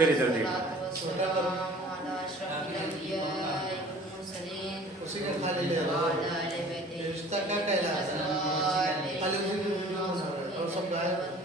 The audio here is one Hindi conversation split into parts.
फिर जल्दी उसी का खाली ले रिश्ता क्या कहलाता है खाली उसी की वीडियो बना रहे हैं और सब गायब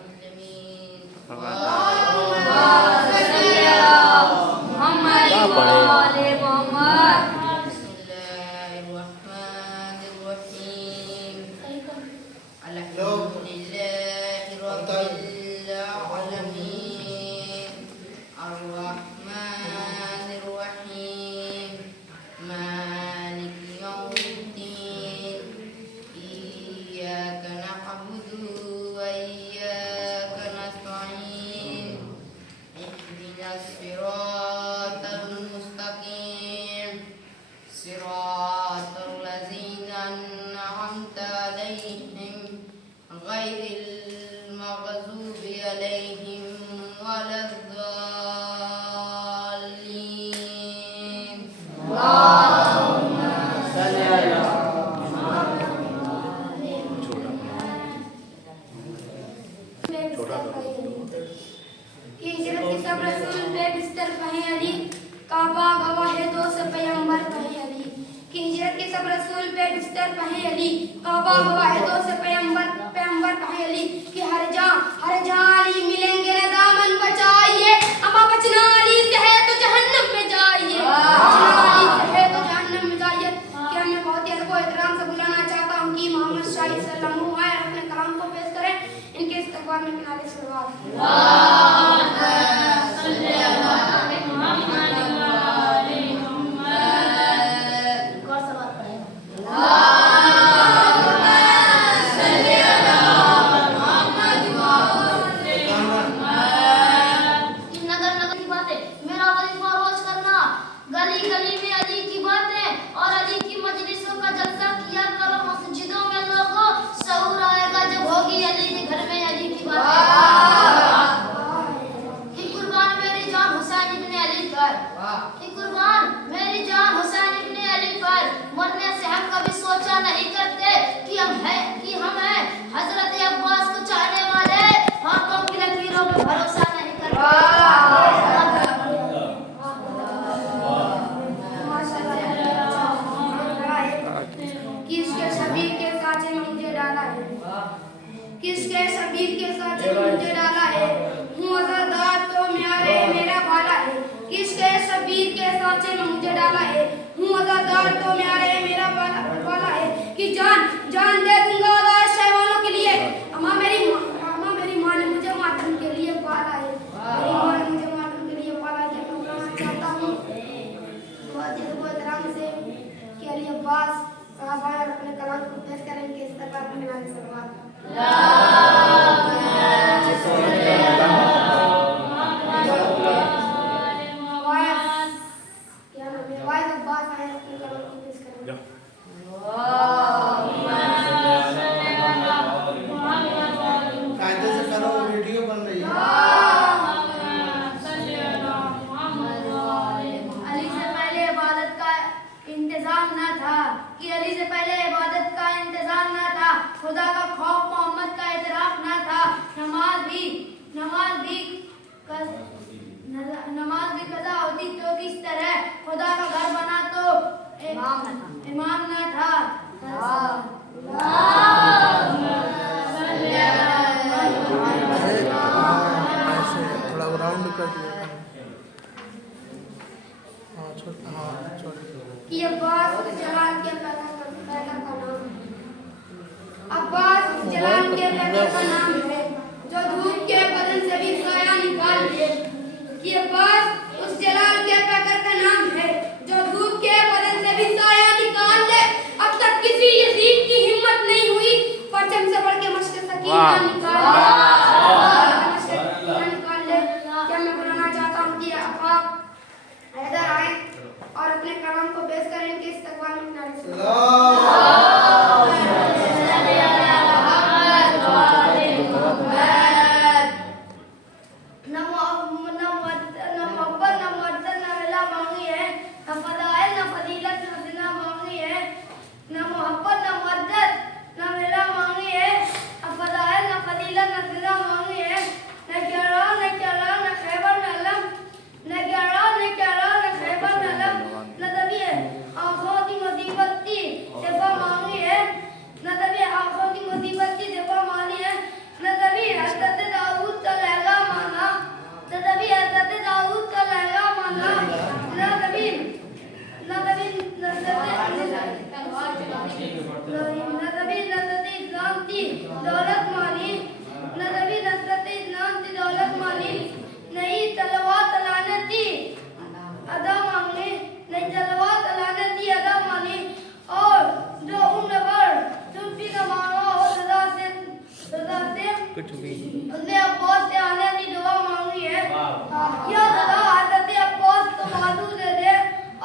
या खुदा हज़रत अब्बास को मालूम दे दे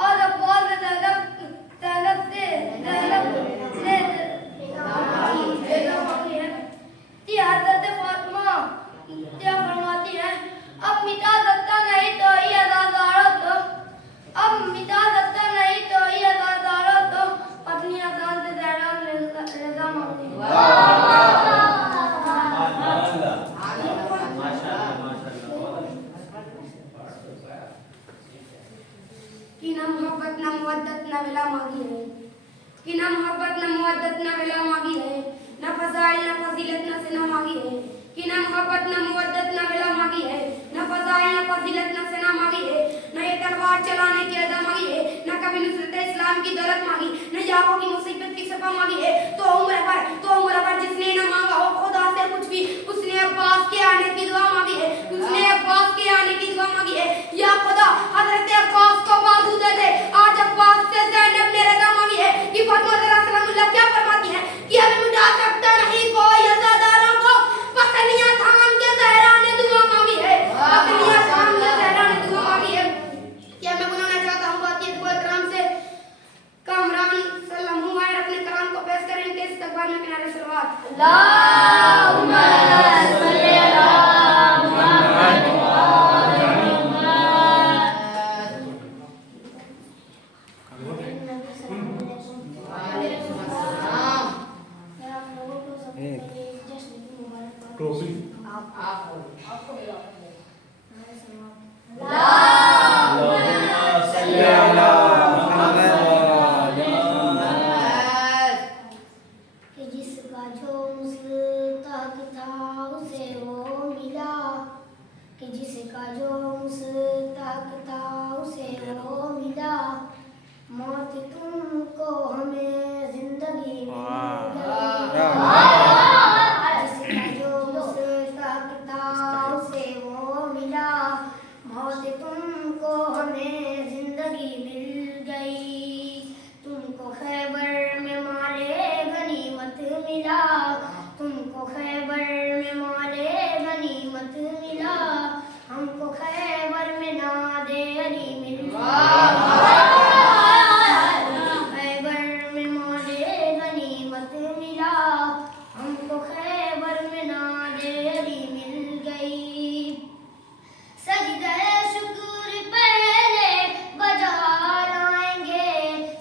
और अब्बास ने ज़ैनब से बेगम मांगी है कि हज़रत फातिमा क्या फरमाती है, अब मिटा सकता नहीं तो ही अज़ादारो तो, अब मिटा सकता नहीं तो ही अज़ादारो तो, पत्नी अजान से ज़हरा ने रज़ा मांगी। कि ना मोहब्बत ना मुवद्दत ना विला मांगी है, कि ना मोहब्बत ना मुवद्दत ना विला मांगी है, ना फज़ाइल ना फजीलत ना सिना मांगी है, कि ना मोहब्बत ना मुवद्दत ना विला मांगी है, ना फज़ाइल ना फजीलत ना सिना मांगी है, ना ये तलवार चलाने की अदा मांगी है, ना कभी नुसरत इस्लाम की दौलत मांगी, न यारों की मुसीबत की सफा मांगी है। तो उम्र भर जिसने न मांगा हो खुदा से कुछ भी, उसने अब्बास के आने की दुआ मांगी है, उसने अब्बास के आने की दुआ मांगी है। या खुदा हज़रत अब्बास को बाजू दे दे, आज अब्बास से ज़ैनब ने रज़ा मांगी है कि फातिमा सलामुल्लाह क्या फरमाती है कि अब मिटा सकता नहीं कोई अज़ादारों को, पसलियां थाम के ज़हरा ने दुआ मांगी है, पसलियां थाम के ज़हरा ने दुआ मांगी है। क्या मैं बुलाना चाहता हूँ बातियत को इकराम से कामरान सल्लल्लाहु अलैहि अपने कलाम को पेश करें इनके इस्तकबाल में किनारे सलवात अल्लाहुम्मा सल्ली अला मुहम्मद व आलि जिसका जो मुस्तहक था उसे वो मिला, मौत तुमको हमें जिंदगी मिल गई, जिसका जो मुस्तहक था उसे वो मिला, मौत तुमको हमें जिंदगी मिल गई, तुमको खैबर में माले गनीमत मिला, तुमको खैबर में माले गनीमत मिला, हमको खैबर में नादे अली मिल खैबर में माले गनीमत मिला, हमको खैबर में नादे अली मिल गई, सजदे शुक्र पहले बजा लाएंगे,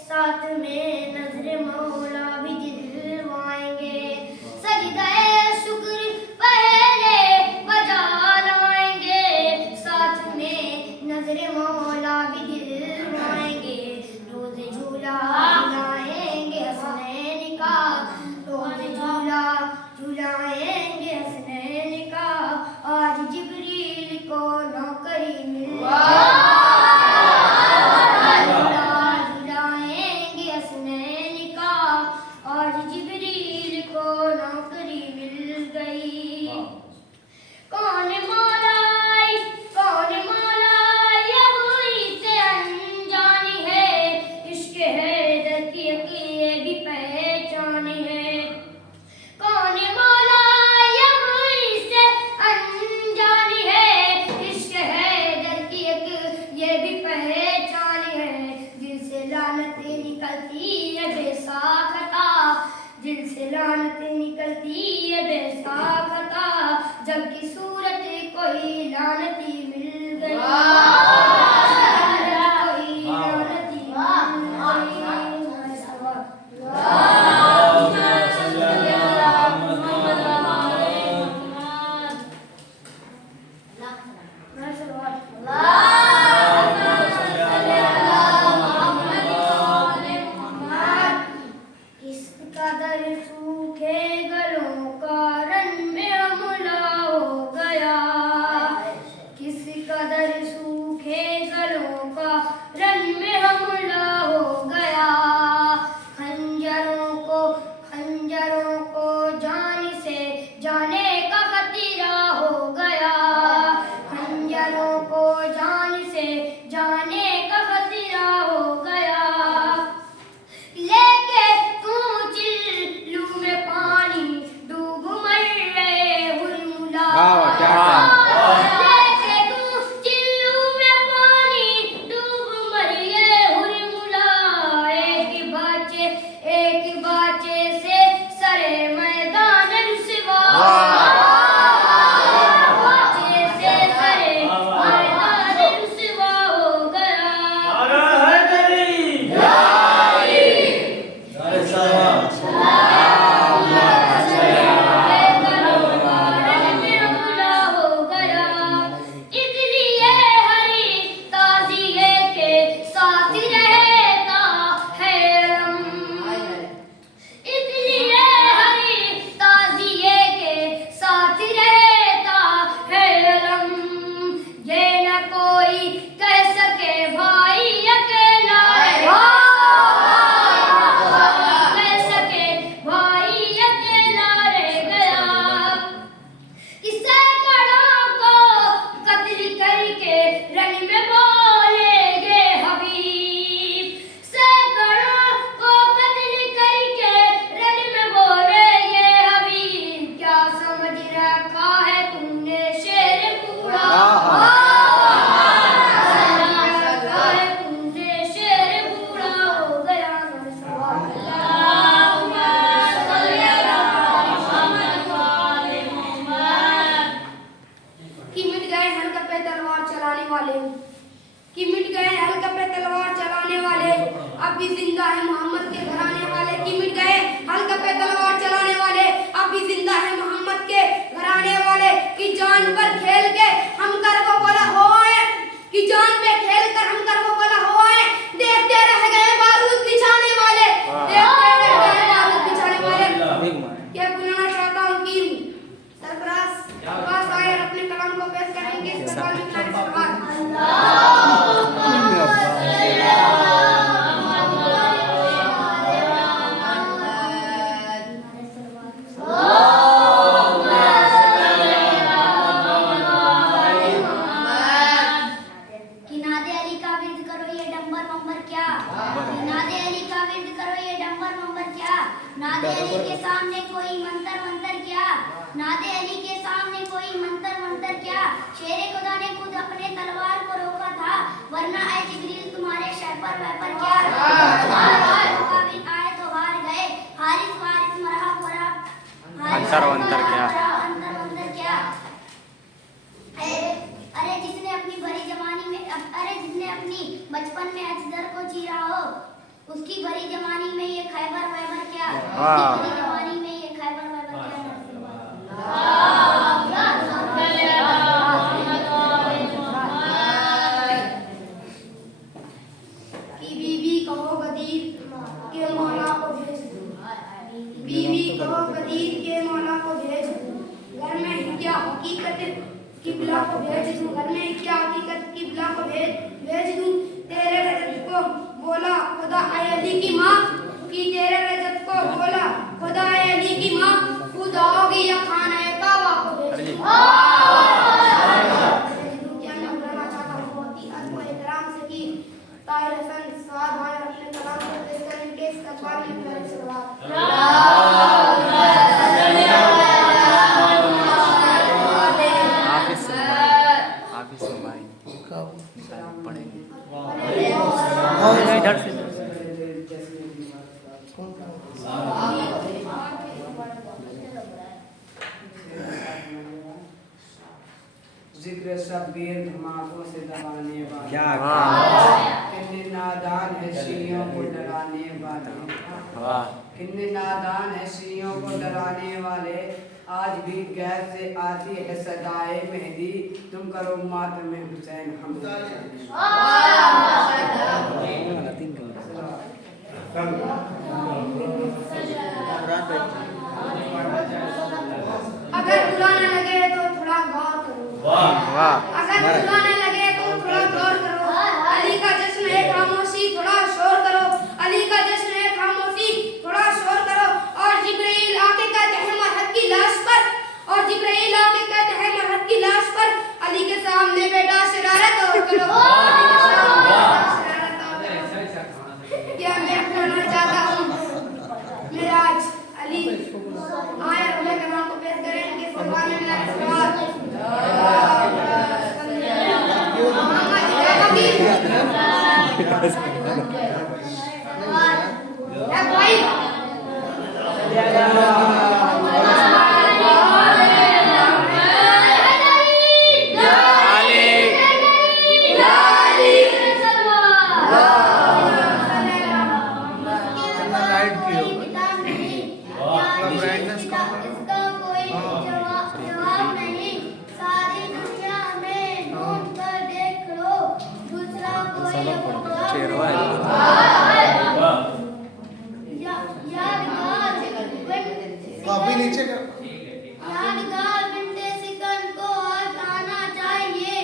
साथ में नजर मौला भी दिलवाएंगे, सजदे शुक्र पहले बजा लाएंगे, साथ में नजर मौला भी दिलवाएंगे, रोज झूला झुलाएंगे हसनैन का, रोज झूला झुलाएंगे हसनैन का, आज जिब्रील को नौकरी मिल झुलाएंगे हसनैन का, आज जिब्रील को नौकरी मिल गई, कौन मौलाई अब इससे अनजानी है, इश्क हैदर की ये भी पहचान है, कौन मौलाई अब इससे अनजानी है, इश्क हैदर की ये भी पहचान है, दिल से लानतें निकलती है बेसाखता, दिल से लानतें निकलती है बेसाखता, जबकि सूरत कोई लानती मिल गई, कोई लानती मिल इस कदर सूखे गलों का रन में अमला हो गया, किस कदर सूखे गलों का रन में हमला हो गया, खंजरों को जान से जाने का खतरा हो गया, खंजरों को जान से जाने का खतरा हो गया, लेके तू चिल्लू में पानी डूब मर रहे हुरमुला, लेके तू चिल्लू न कोई कह सके भाई अकेला कह सके भाई अकेला रह गया इसे कड़ों को कत्ल करके रन में बोलेंगे हबीब सैकड़ों को कत्ल करके रन में बोलेंगे हबीब क्या समझ रखा है तुमने शेर बूढ़ा रखा है तुमने शेर बूढ़ा हो गया कि मिट गए हल्का पे तलवार चलाने वाले कि मिट गए हल्का पे तलवार चलाने वाले अब भी जिंदा है मोहम्मद के घराने वाले कि मिट गए हल्का पे तलवार चलाने वाले अब भी जिंदा है मोहम्मद के घराने वाले कि जान पर खेल के हम कर वो बोला हो आए कि जान पे खेल कर हम कर वो बोला हो आए देखते रह गए बारूद बिछाने वाले देखते रह गए बारूद बिछाने वाले क्या बुलाना चाहता हूँ कि सरफराज पास आए और अपने कलाम को पेश करेंगे सवाल में सवाल कि नादे अली का विर्द करो ये डंबर मंबर क्या कि नादे अली का विर्द करो ये डंबर मंबर क्या नादे अली के सामने कोई मंतर मंतर क्या नादे अली के सामने कोई मंतर मंतर क्या शेरे खुदा ने खुद अपने तलवार को रोका था वरना ऐ जिब्रील तुम्हारे शर पर वह क्या मुकाबिल आए तो हार गए हारिस वारिस मरहा वरा अंतर वंतर क्या अंतर वंतर क्या अरे जिसने अपनी भरी जवानी में अरे जिसने अपनी बचपन में अजदर को चीरा हो उसकी भरी जवानी में ये खैबर वैबर क्या उसकी भरी जवानी में ये खैबर वैबर क्या कि बीबी कहो गदीर के मौला को भेज दूं बीबी कहो गदीर के मौला को भेज दूं घर में क्या हकीकत किबला को भेज दूं घर में क्या हकीकत किबला को भेज दूं तेरे रजत को बोला खुदा अली की माँ कि तेरे रजत को बोला खुदा अली की माँ खुद आओगी या खाना काबा को भेज दूं क्या मैं बुलाना चाहता हूँ बहुत ही अदब एहतराम से कि ताहिर हसन साहब भाई अपने कलाम को पेश करेंगे इसका सवाल में प्यारे सवाल इधर से जिक्र शब्बीर धमाकों से दबाने वाले क्या कितने नादान है शीयों को डराने वाले कितने नादान है शीयों को डराने वाले आज भी गैर से आती है सदाए मेहदी तुम करो मातम हुसैन हम अगर बुरा न लगे तो थोड़ा गौर करो अगर बुरा न लगे तो थोड़ा गौर करो अली का जश्न है खामोशी थोड़ा शोर करो अली का जश्न है खामोशी थोड़ा शोर करो और जिब्राइल आके कहते हैं मरहत की लाश पर और जिब्राइल आके कहते हैं मरहत की लाश पर अली के सामने बेटा शरारत और करो अली के सामने बेटा शरारत और करो क्या मैं कहना चाहता हूँ मेरा आज अली आए अपने कलाम को पेश करेंगे सवाल में मेरा सवाल भाई कॉपी नीचे कर यादगार बिंदे सिकन को आज आना चाहिए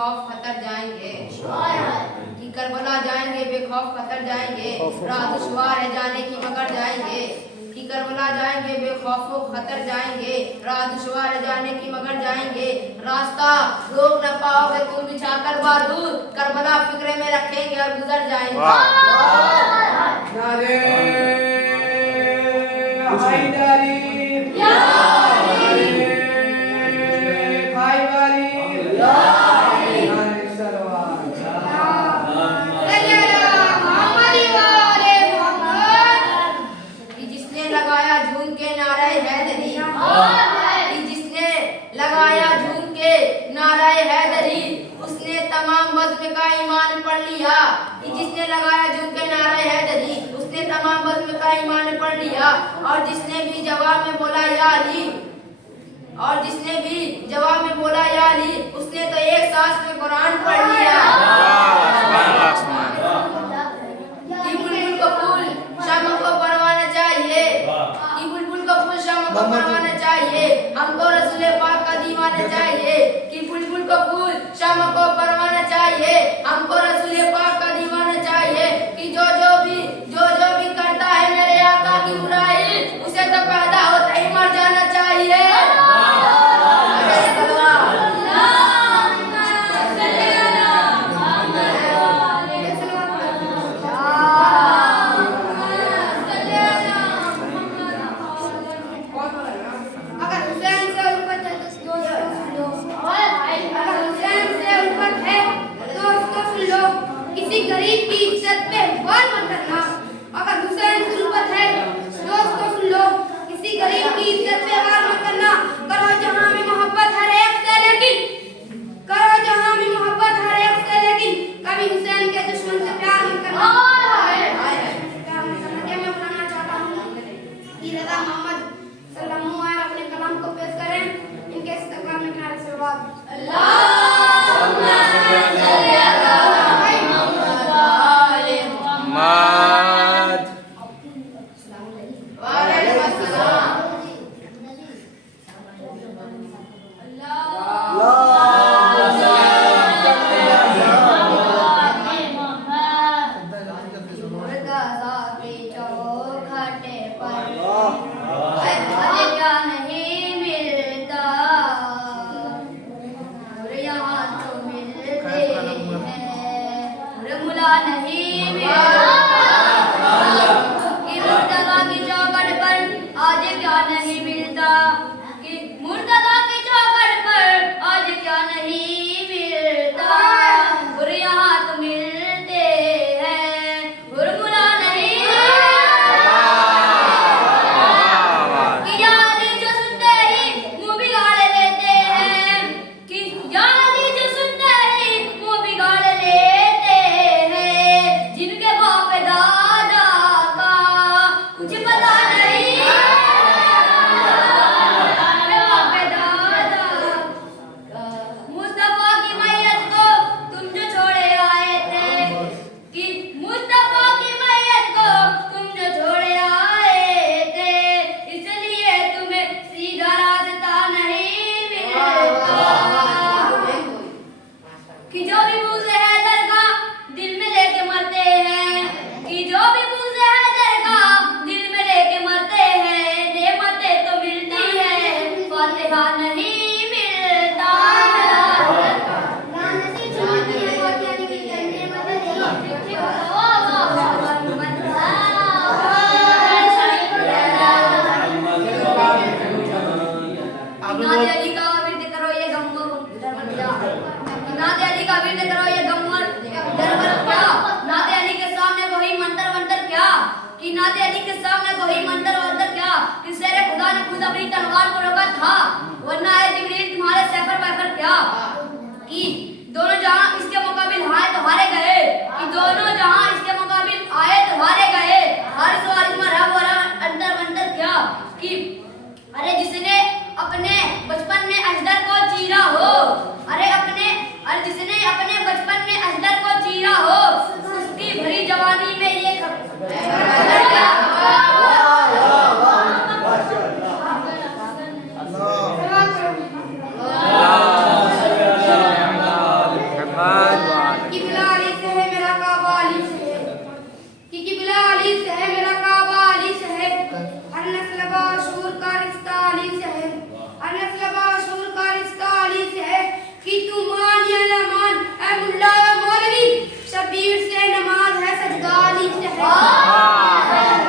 बेखौफ खतर जाएंगे, कि करबला जाएंगे बेखौफ खतर जाएंगे, राह दुश्वार है जाने की मगर जाएंगे, कि करबला जाएंगे बेखौफ खतर जाएंगे, राह दुश्वार है जाने की मगर जाएंगे, रास्ता रोक न पाओगे तुम बिछाकर बारूद, करबला फिक्रे में रखेंगे और गुजर जाएंगे। नारे हैदरी का ईमान पढ़ लिया, कि जिसने लगाया जुल्म के नारे हैदरी उसने तमाम बज़्म का ईमान पढ़ लिया, और जिसने भी जवाब में बोला या अली, और जिसने भी जवाब में बोला या अली उसने तो एक सांस में कुरान पढ़ लिया। कि बुलबुल को फूल शाम को परवाना चाहिए, कि बुलबुल को फूल शाम को परवाना चाहिए, हमको रसूल पाक का दीवाना चाहिए, कि बुलबुल को फूल शाम को परवाना चाहिए, हमको रसूल पाक का दीवाना चाहिए, कि जो जो भी करता है मेरे आका की बुराई उसे तो पैदा होता ही मर जाना चाहिए। किसी गरीब की इज्जत पे वार मत करना। अगर हुसैन की उल्फत है दोस्तों सुन लो, किसी गरीब की इज्जत पे वार मत करना। करो जहां में मोहब्बत हर एक से, लेकिन करो जहां में मोहब्बत हर एक से, लेकिन कभी हुसैन के दुश्मन से प्यार मत करना। मैं बताना चाहता हूँ कि रज़ा मोहम्मद सल्लल्लाहु अलैहि अपने कलाम को पेश करें। इनके इस्तक़बाल में किनारे से बात नस्ल बाशूर का रिश्ता अली से है, नस्ल बाशूर का रिश्ता अली से है कि तू मान या न मान ऐ मुल्ला व मौलवी, शबीर से नमाज है सजदा अली से है।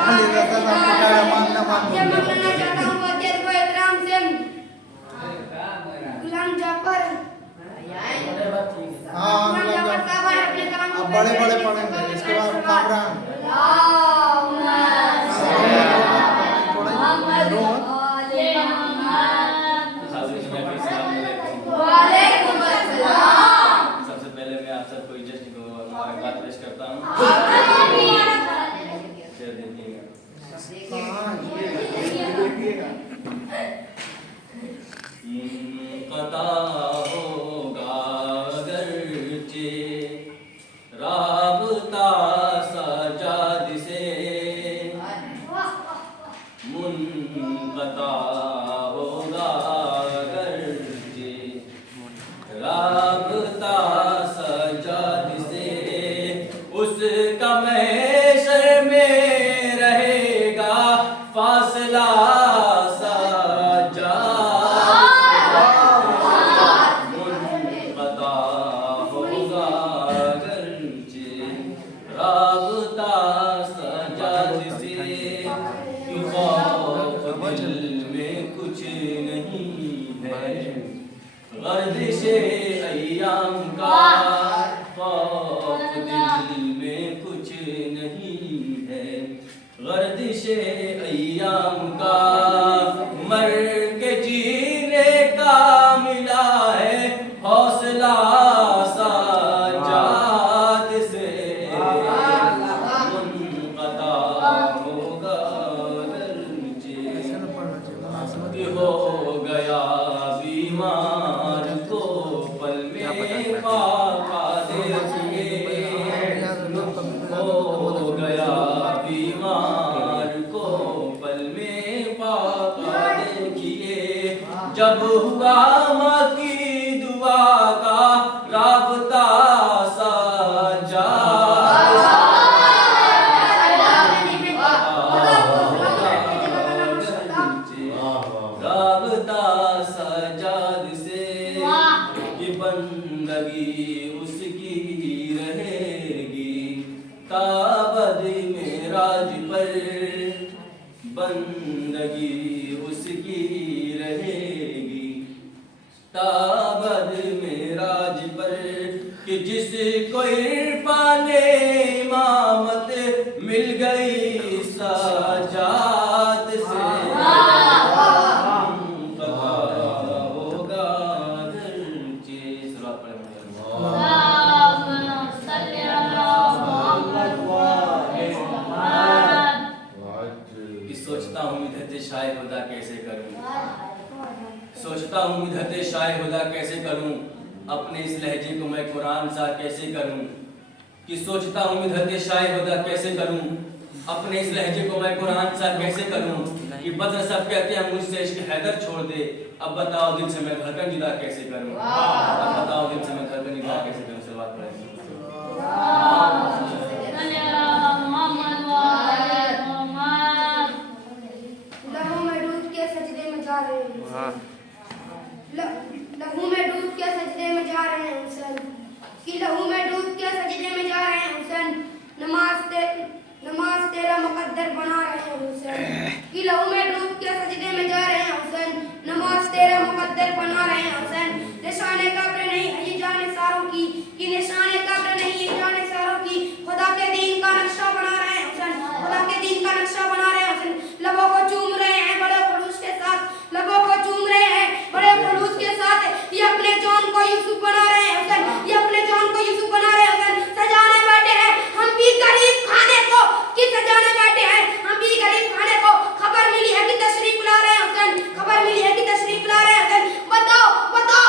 अली रज़ा का क्या मानना ये मानना चाहता हूँ अध्यक्ष को एहतराम से गुलाम जाफर हाँ गुलाम जाफर साहब आए अपने कलाम को अब बड़े बड़े पढ़ेंगे इसके बाद कामरान सबसे पहले मैं आप सबको इज्जत को मुबारकबाद पेश करता हूँ। शेर देखिएगा। कता होगा अगरचे राबता सजाद से, मुनक़ता होगा अगरचे राबता सजाद से, उसका महशर में रहेगा फासला सजाद से, मुनक़ता होगा अगरचे राबता सजाद से, क्यों खौफ दिल में कुछ नहीं है, गर्दिशे अय्याम का खौफ दिल में कुछ नहीं है, गर्दिशे अय्याम का मर के जीने का मिला है हौसला सजाद से, मुनक़ता होगा गर्जे हो गया बीमार को पल में पापा देखिए, हो गया बीमार को पल में पापा देखिए, जब हुआ माँ की दुआ का राबता राबता सजाद से, कि बंदगी उसकी रहेगी ताबद मेराज पर, बंदगी उसकी रहेगी ताबद मेराज पर, कि जिसको इरफाने इमामत मिल गई सजाद से, होगा गर्जे। सलात पढ़ें। कि सोचता हूँ मिधते शाय खुदा कैसे करूँ, सोचता हूँ मिधते शाय खुदा कैसे करूँ, अपने इस लहजे को मैं कुरान सा कैसे करूँ, कि सोचता हूँ मिधते शाय खुदा कैसे करूँ, अपने इस लहजे को मैं कुरान सा कैसे करूँ, कि बद्र सब कहते हैं मुझसे इश्क हैदर छोड़ दे, अब बताओ दिल से मैं धड़कन जुदा कैसे करूँ, अब बताओ दिल से मैं धड़कन जुदा कैसे करूँ। सलात पढ़ें। लहू में डूब के सजदे में जा रहे हैं, लहू में डूब के सजदे में जा रहे हैं हुसैन, कि लहू में डूब के सजदे में जा रहे हैं हुसैन, नमाज तेरा मुकद्दर बना रहे हैं हुसैन, कि लहू में डूब के सजदे में जा रहे हैं हुसैन, नमाज तेरा मुकद्दर बना रहे हैं हुसैन, निशाने कब्र नहीं है ये जाने सारों की, कि निशाने कब्र नहीं ये जाने सारों की, खुदा के दीन का नक्शा बना रहे हैं हुसैन, खुदा के दीन का नक्शा बना रहे हैं हुसैन, लबों को चूम रहे हैं बड़े खुलूस के साथ, लबों को चूम रहे हैं बड़े खुलूस के साथ, ये अपने जान को यूसुफ बना रहे हैं हुसैन, ये अपने जान को यूसुफ बना रहे हैं हुसैन, सजाने बैठे हैं हम भी गरीब खाने को, कि सजाने बैठे हैं हम भी गरीब खाने को, खबर मिली है कि तशरीफ ला रहे हैं हुसैन, खबर मिली है कि तशरीफ ला रहे हैं हुसैन, बताओ बताओ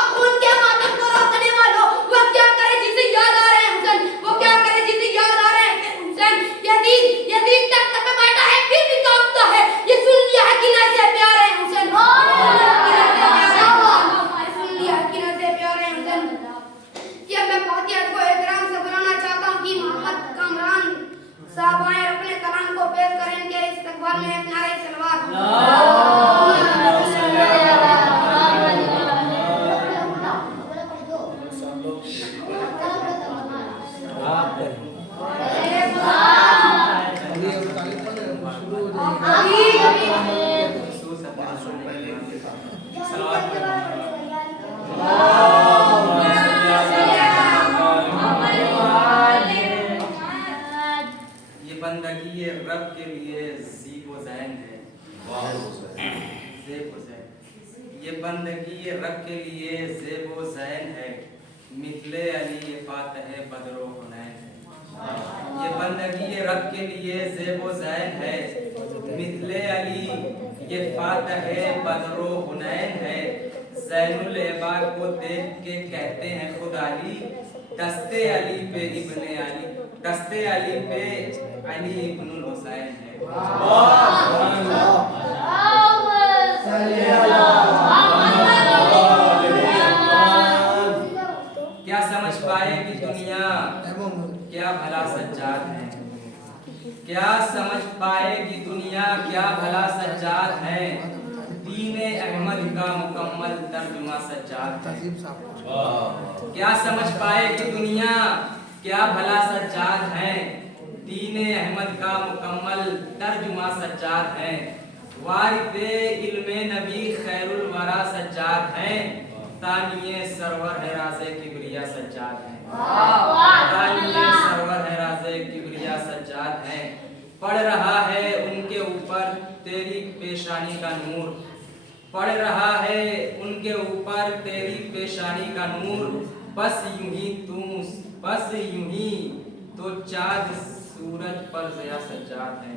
ये बंदगी ये रब के लिए ज़ेबो ज़ैन है, मिथले अली ये फातह बदरो हुनैन है। ये बंदगी ये रब के लिए ज़ेबो ज़ैन है, मिथले अली ये फातह बदरो हुनैन है। ज़ैनुल इबाद को देख के कहते हैं खुदा अली, दस्ते अली पे इब्ने अली, दस्ते अली पे अली इब्नुल हुसैन है। क्या समझ पाएगी दुनिया क्या भला सज्जाद है, क्या समझ पाएगी दुनिया क्या भला सज्जाद है। दीने अहमद का मुकम्मल तर्जुमा सज्जाद है। क्या समझ पाएगी दुनिया क्या भला सज्जाद है। दीने अहमद का मुकम्मल तर्जुमा सज्जाद है। वारिदे इल्मे नबी खैरुल वरा सज्जाद है। तानिये सरवर है राज़े किबरिया सज्जाद है। तानिये सरवर है राज़े किबरिया सज्जाद है। पढ़ रहा है उनके ऊपर तेरी पेशानी का नूर, पढ़ रहा है उनके ऊपर तेरी पेशानी का नूर। बस यूं ही तो चाँद सूरज पर ज़या सज्जाद है।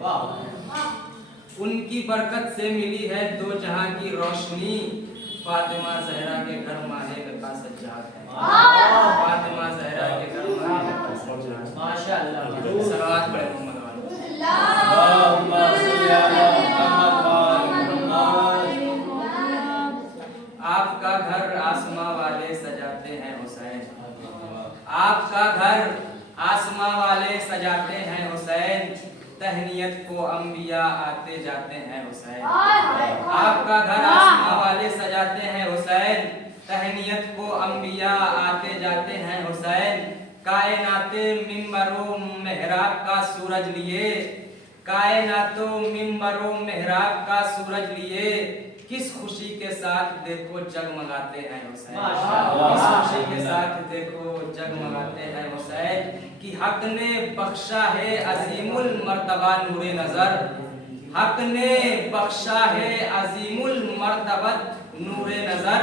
उनकी बरकत से मिली है दो जहां की रोशनी। फातिमा ज़हरा के घर माहे का सज्जाद है। फातिमा ज़हरा के घर माहे का सज्जाद है। माशाअल्लाह। सलावत पढ़े मोहम्मद आपका घर आसमां वाले सजाते हैं हुसैन, आपका घर आसमां वाले सजाते हैं हुसैन। तहनियत को अंबिया आते जाते हैं हुसैन। आपका घर आसमां वाले सजाते हैं हुसैन। तहनियत को अंबिया आते जाते हैं हुसैन। कायनाते मिंबरों मेहराब का सूरज लिए, कायनातों मिंबरों मेहराब का सूरज लिए। किस खुशी के साथ देखो जगमगाते हैं हुसैन, किस खुशी के साथ देखो जगमगाते हैं हुसैन। कि हक ने बख्शा है अजीमुल मर्तबा नूरे नजर, हक ने बख्शा है अजीमुल मर्तबत नूरे नजर।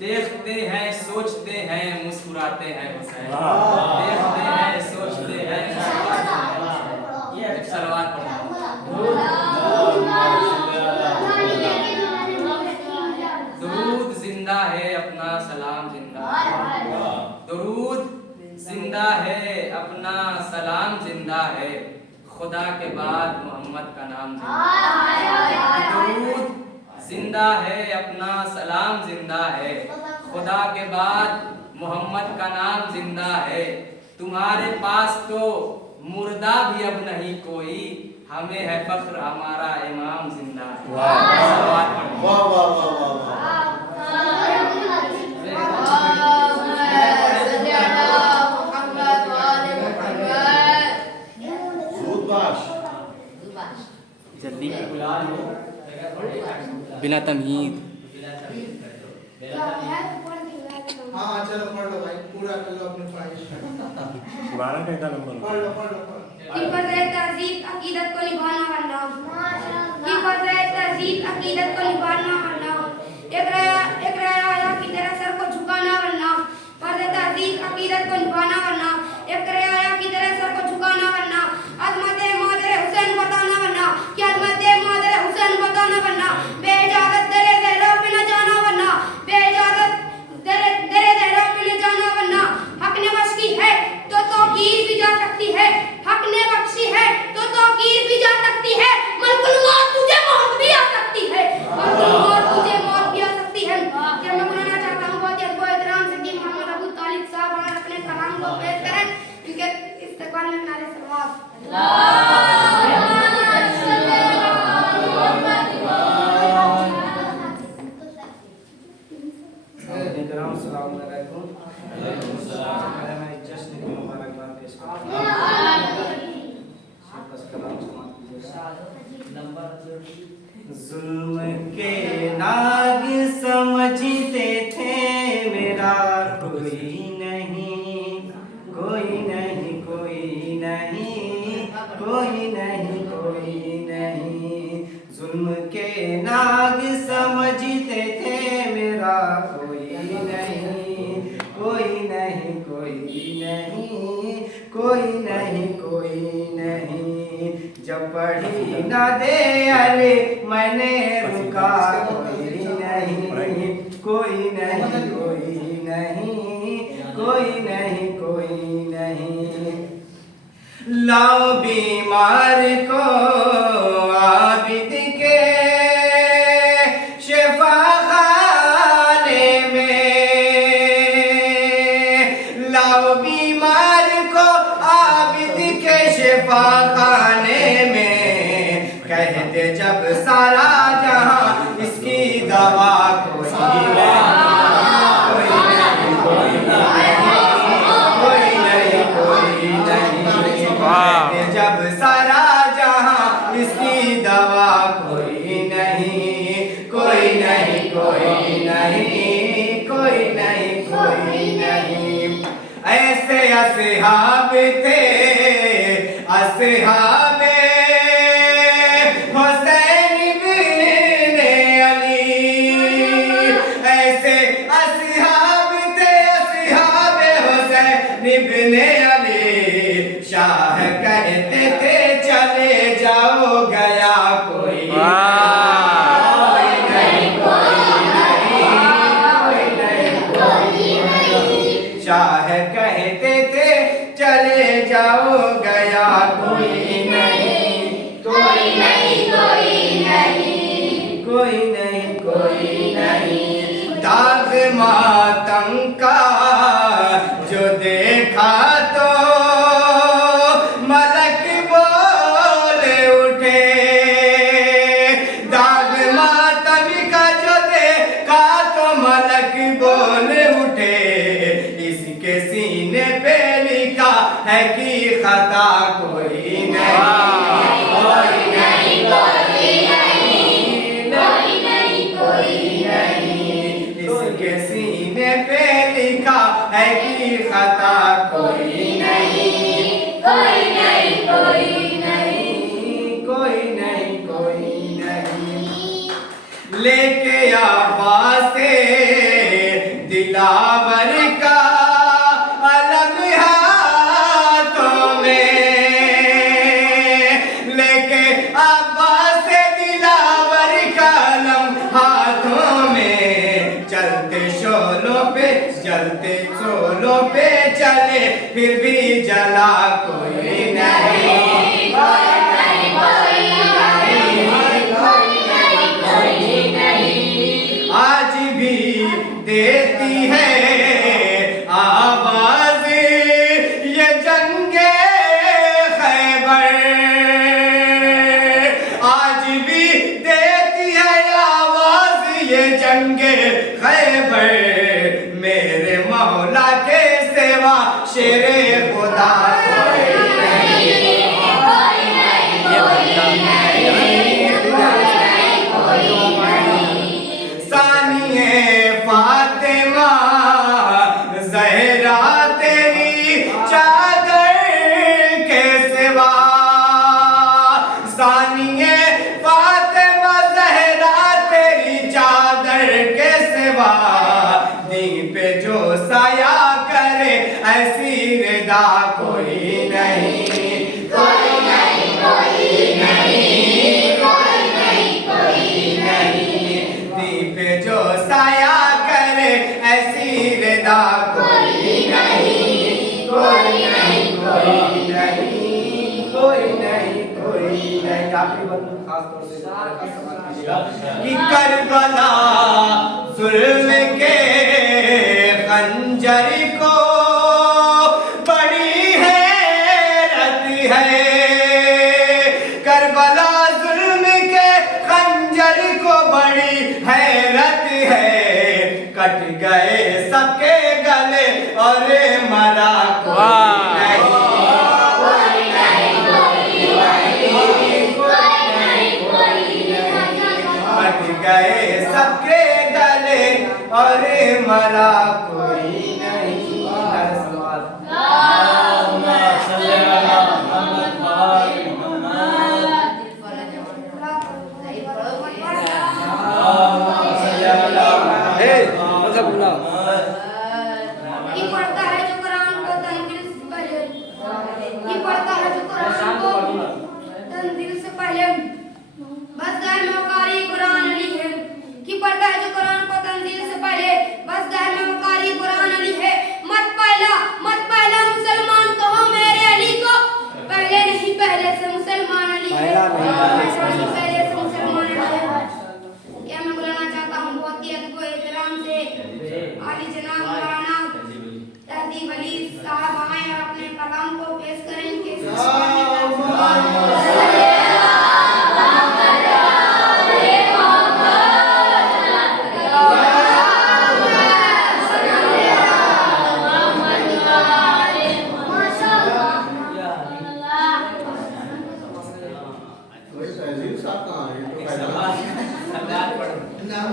देखते हैं सोचते हैं मुस्कुराते हैं हुसैन, देखते हैं सोचते हैं मुस्कुराते हैं। ये सलवात दुरूद जिंदा है अपना सलाम जिंदा है, दुरूद जिंदा है अपना सलाम जिंदा है। खुदा के बाद मोहम्मद का नाम जिंदा है। दुरूद जिंदा है अपना सलाम जिंदा है। खुदा के बाद मोहम्मद का नाम जिंदा है। तुम्हारे पास तो मुर्दा भी अब नहीं कोई, हमें है फख्र हमारा इमाम जिंदा है। वाह वाह वाह वाह। जल्दी बिना तमहीद। हाँ चलो पढ़ लो भाई, पूरा कर लो अपनी ख्वाहिश। 12 का नंबर पढ़ लो पढ़ लो पढ़ लो। तहजीब अकीदत को निभाना वरना, तहजीब अकीदत को निभाना वरना। एक राया की तरह सर को झुकाना वरना, तहजीब अकीदत को निभाना वरना। एक राया की तरह सर को झुकाना वरना। अज़मत मादर हुसैन बताना वरना, कि अज़मत मादर हुसैन बताना वरना। बेइजाजत दरे ज़हरा पे न जाना वरना, बेइजाजत दरे ज़हरा पे न जाना वरना। हक ने बख्श की है तो तौकीर भी जा सकती है, हक ने बख्शी है तो तौकीर भी जा सकती है। मलकुल मौत तुझे मौत भी आ सकती है, मलकुल मौत तुझे मौत भी आ सकती है। कि मैं बुलाना चाहता हूँ बहुत ही अदब एहतराम से कि मोहम्मद अबू तालिब साहब और अपने कलाम को पेश करें। इनके कोई नहीं, जब पढ़ी न दे अरे मैंने रुका, कोई नहीं, कोई नहीं, कोई नहीं, कोई नहीं, कोई नहीं। लाओ बीमार को आबिद के शिफा खाने में, लाओ बीमार को आबिद के शिफा खाने में, कहते जब सारा जहां इसकी दवा कोई नहीं, कोई नहीं, कोई नहीं, कहते जब सारा जहां इसकी दवा कोई नहीं, कोई नहीं, कोई नहीं, कोई नहीं, कोई नहीं। ऐसे असहाब थे असहाब हुसैन बिन अली, ऐसे असहाब थे असहाब हुसैन बिन अली, शाह कहते थे चले जाओ गया कोई नहीं, कोई नहीं, कोई नहीं, शाह कहते थे चले जाओ गया कोई नहीं, कोई नहीं, कोई नहीं, कोई नहीं, कोई नहीं। दाग मातम का जो देखा तो मलक बोले उठे, दाग मातम का जो देखा तो मलक बोले उठे, इसके सीने पे लिखा है कि खता कोई नहीं, कोई नहीं, कोई नहीं, कोई नहीं, कोई नहीं, इसके सीने पे लिखा है कि खता कोई नहीं, कोई नहीं, कोई नहीं, कोई नहीं, कोई नहीं। लेके आवाज़ से दिलावर का अलग हाथों में, लेके आवाज़ से दिलावर का अलग हाथों में, चलते शोलों पे जलते शोलों पे चले फिर भी जला कोई नहीं, कोई नहीं, कोई नहीं, कोई नहीं, कोई नहीं। आज भी देती है आवाज ये जंगे खैबर, आज भी देती है आवाज ये जंगे खैबर, मेरे मौला के सेवा शेरे खुदा कोई नहीं, कोई नहीं, कोई नहीं, कोई नहीं। सानिए फातिमा ज़हरा तेरी चादर के सिवा, सानिए फातिमा ज़हरा तेरी चादर के सिवा, दीन पे जो साया करे ऐसी रिदा कोई नहीं, कोई नहीं, कोई नहीं, कोई नहीं, कोई नहीं, दीन पे जो साया करे ऐसी रिदा कोई नहीं, कोई नहीं, कोई नहीं, कोई नहीं, कोई नहीं। आखिरी बंदू खास तौर से कि करबला जुल्म के खंजर को बड़ी हैरत है, करबला जुल्म के खंजर को बड़ी हैरत है, कट गए सबके गले और मरा कोई नहीं, कोई नहीं, कोई नहीं, कोई नहीं, कट गए सबके गले और मरा कोई नहीं। कि पढ़ता है जो कुरान को तनकीद नाम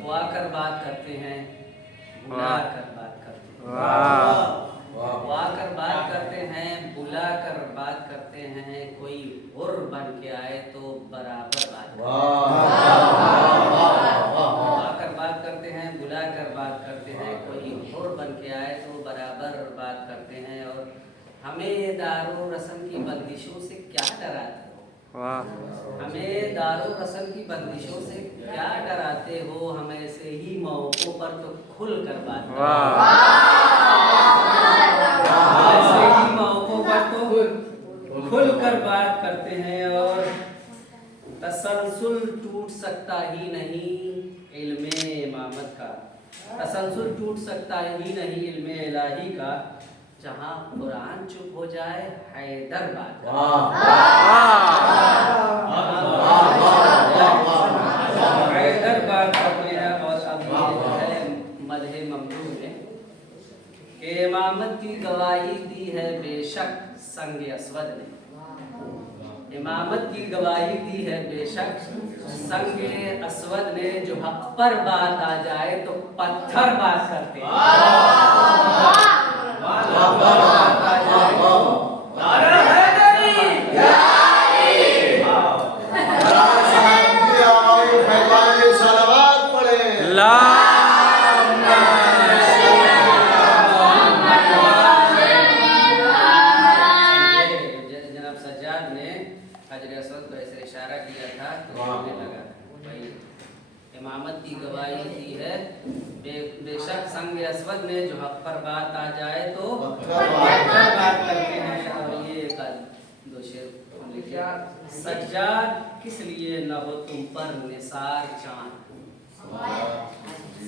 वो आकर बात करते हैं, बुलाकर बात करते हैं। वो आकर बात करते हैं, बुलाकर बात करते हैं। कोई और बन के आए तो बराबर बात करते हैं। आकर बात करते हैं, बुलाकर बात करते हैं। कोई और बन के आए तो बराबर बात करते हैं। और हमें दारो रस्म की बंदिशों से क्या डराते हो? हमें दारो रस्म की बंदिशों से क्या डराते हो? हम ऐसे ही मौकों पर तो खुल कर बात करते हैं। ऐसे ही मौकों पर तो खुल कर बात करते हैं। और तसलसल टूट सकता ही नहीं इल्मे इमामत का। तसलसल टूट सकता ही नहीं इल्मे इलाही का। जहाँ कुरान चुप हो जाए हैदर बात हैदर बात करते हैं। और अब ये है मदहे ममदूह में कि इमामत की गवाही दी है बेशक संग अस्वद ने। इमामत की गवाही दी है बेशक संग अस्वद ने। जो हक पर बात आ जाए तो पत्थर बात करते हैं। जनाब सज्जाद ने हजर अस्वद को ऐसे इशारा किया था तो कहने लगा भाई इमामत की गवाही दी है बेशक संग अस्वद ने। जो हक पर बात आ जाए तो पत्थर बात करते हैं। और ये दो शेर लिखे। सज्जाद किस लिए न हो तुम पर निसार चांद।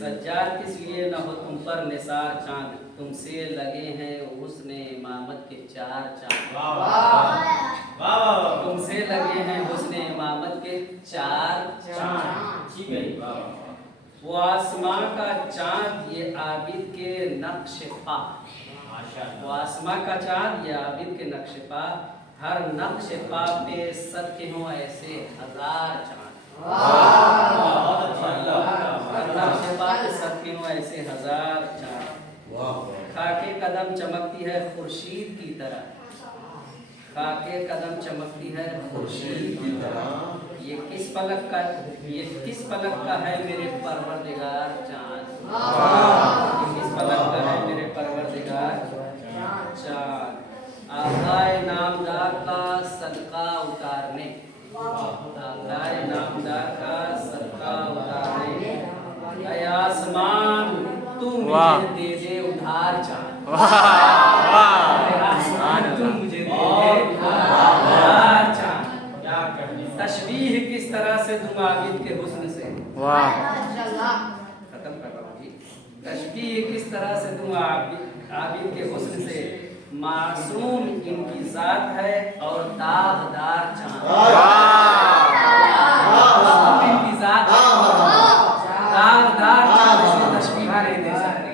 सज्जाद किस लिए न हो तुम पर निसार चांद। तुमसे लगे हैं हुस्न इमामत के चार चांद। तुमसे लगे हैं हुस्न इमामत के चार चांद। ठीक है। वो आसमां का चांद ये आबिद के नक्श पा। वो आसमां का चांद ये आबिद के नक्श पा। हर नक्श पा पे सदके हों ऐसे हजार चांद। हर नक्श पा पे सदके हों ऐसे हजार चांद। खाके कदम चमकती है खुर्शीद की तरह। खाके कदम चमकती है खुर्शीद की तरह। ये किस पलक का है मेरे परवरदिगार चांद। ये किस पलक का है मेरे परवरदिगार चांद। आगाए नामदार का सदका उतारने। आगाए नामदार का सदका उतारने। ऐ आसमान तू मुझे दे दे उधार चांद। तुम मुझे दे दे उधार चांद। तशबीह किस तरह से दूं आबिद के हुस्न से। खत्म कर रहा हूँ जी। तशबीह किस तरह से दूं आबिद के हुस्न से। मासूम इनकी जात है और दागदार चांद। मासूम इनकी जात है और दागदार चांद से तशबीह नहीं दे सकते।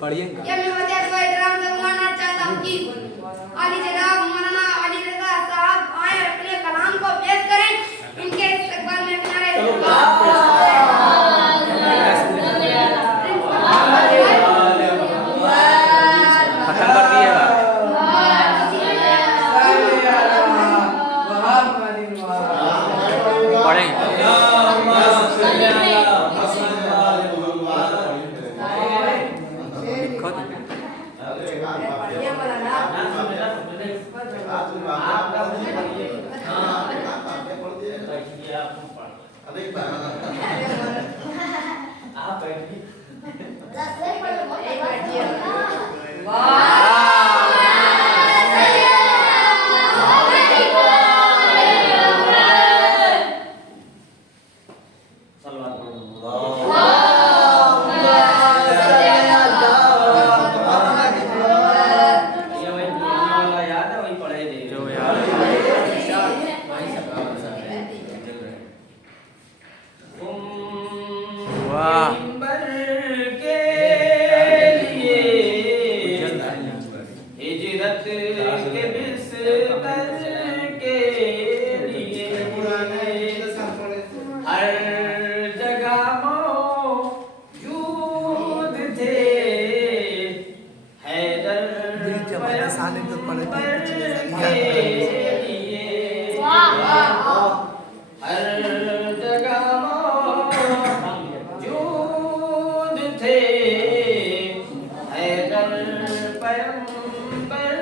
पढ़िए। क्या मैं वजह से इकराम से बुलाना चाहता हूँ कि अली जनाब मौलाना अली रजा साहब आए अपने कलाम को पेश करें। इनके इस्तकबाल में किनारे खत्म कर दिएगा। पढ़ें। ये वही पुराना वाला याद है, वही पढ़े दे जो याद है। वही सब वाह। मिंबर के लिए हिजरत के बिस्तर के लिए हर जगह मौजूद थे हैदर पैगंबर के लिए हर जगह मौजूद थे हैदर पैगंबर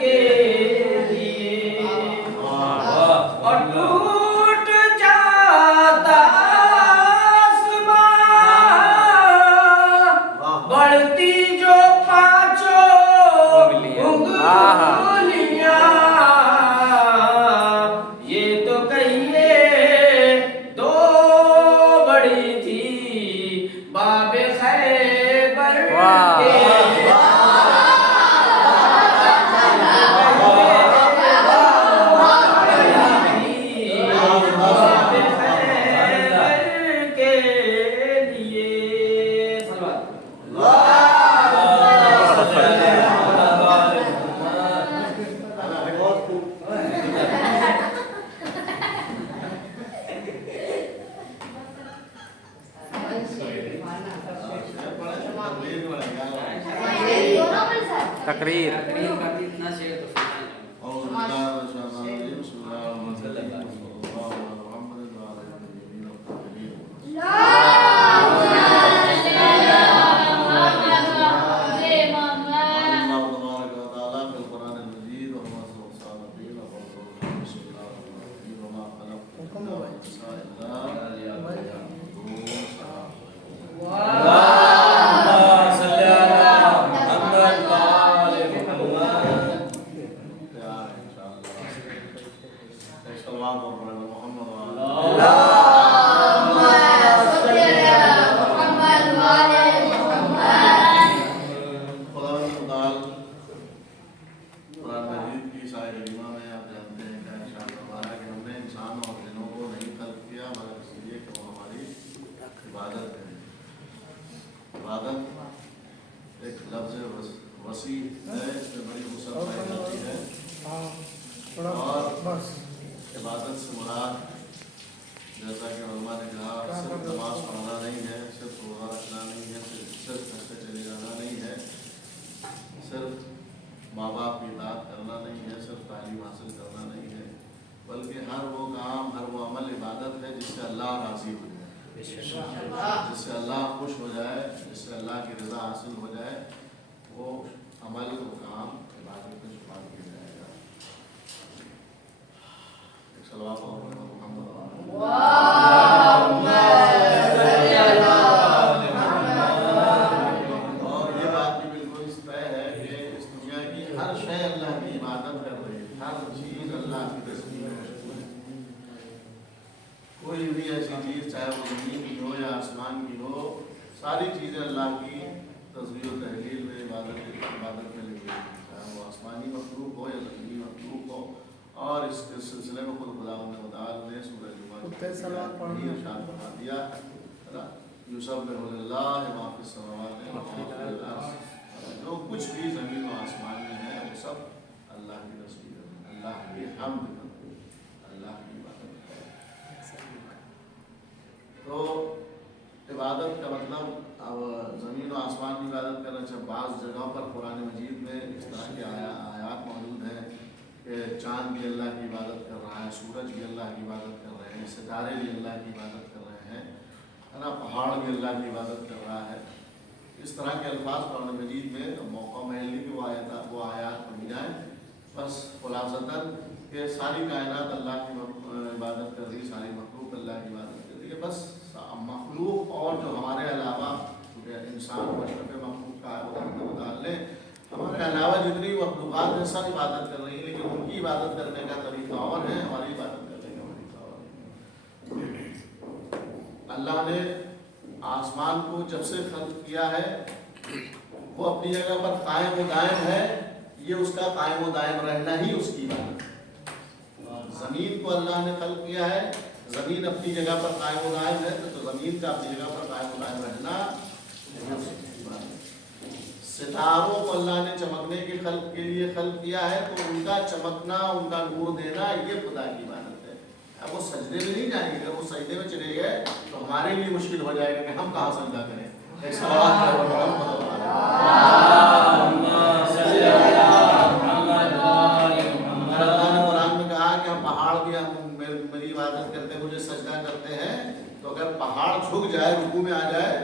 के लिए और टूट जाता आसमां बढ़ती जो पांचों उंगलियां ये तो कहिए दो बड़ी थी बाबे खैबर वाह। के बाबे खैबर के लिए तकरीर तकरीर कर दी, इतना शेर तो सुना ही नहीं। इबादत एक लफ्ज़ वसी है, इसमें बड़ी वसअत पाई जाती है। और इबादत से मुराद जैसा कि उलमा ने कहा सिर्फ नमाज पढ़ना नहीं है, सिर्फ रोज़ा रखना नहीं है, सिर्फ घर से चले जाना नहीं है, सिर्फ माँ बाप की इताअत करना नहीं है, सिर्फ तालीम हासिल करना नहीं है, बल्कि हर वो काम हर वो अमल इबादत है जिससे अल्लाह राज़ी हो जाए, जिससे अल्लाह खुश हो जाए, जिससे अल्लाह की रज़ा हासिल हो जाए, वो अमल वो काम इबादत में शुमार किया जाएगा। एक सलवात और मोहम्मद और ये बात भी बिल्कुल तय है कि इस दुनिया की हर शय अल्लाह की इबादत कर रही है, हर चीज़ अल्लाह की तस्बीह है। कोई भी ऐसी चीज़ चाहे वो ज़मीन की हो या आसमान की हो, सारी चीज़ें अल्लाह की तस्बीह और तहलील में इबादत में लगी हुई है, चाहे वो आसमानी मखलूक हो या ज़मीनी मखलूक हो। और इसके सिलसिले में खुद खुदावंद मुताल ने सूरह जुमा में इरशाद फरमा दिया है ना, युसब्बिहु लिल्लाहि मा फिस समावाति व मा फिल अर्ज़, जो कुछ भी ज़मीन और आसमान में है वो सब अल्लाह की तस्बीह है, अल्लाह की हम्द है, अल्लाह की इबादत है। तो इबादत का मतलब अब ज़मीन और आसमान की इबादत करना चाहिए। बाज़ जगहों पर कुरान मजीद में इस तरह के आयात मौजूद हैं कि चाँद भी अल्लाह की इबादत कर रहा है, सूरज भी अल्लाह की इबादत कर रहे हैं, सितारे भी अल्लाह की इबादत कर रहे हैं, है ना, पहाड़ भी अल्लाह की इबादत कर रहा है। इस तरह के अल्फाज कुरान मजीद में मौका मिले कि वो आयात पढ़ी जाए। बस खुलासतन कि सारी कायनात अल्लाह की इबादत कर रही, सारी मखलूक अल्लाह की इबादत कर रही है। बस मखलूक और जो हमारे अलावा इंसान मशरफ मखलूक का मुताल्ले हमारे अलावा जितनी मखलूक़ात हैं सब इबादत कर रही है, लेकिन उनकी इबादत करने का तरीका और है, हमारी इबादत करने का तरीका और है। अल्लाह ने आसमान को जब से खल्क किया है वो अपनी जगह पर कायम व दायम है, ये उसका कायम व दायम रहना ही उसकी इबादत है। जमीन को अल्लाह ने खल्क किया है, जमीन अपनी जगह पर कायम व दायम है, तो जमीन का अपनी जगह पर कायम व दायम रहना ये उसकी इबादत है। सितारों को अल्लाह ने चमकने के खल्क के लिए खल्क किया है, तो उनका चमकना, उनका नूर देना ये खुदा की इबादत है। अब वो सजदे में नहीं जाएंगे, अगर वो सजदे में चले गए तो हमारे लिए मुश्किल हो जाएगा कि हम कहाँ सजदा करें। एक सलावत पढ़ो मोहम्मद अल्लाह ने कुरान में कहा कि हम पहाड़ भी हम मेरी इबादत करते, मुझे सजदा करते हैं, तो अगर पहाड़ झुक जाए, रुकू में आ जाए,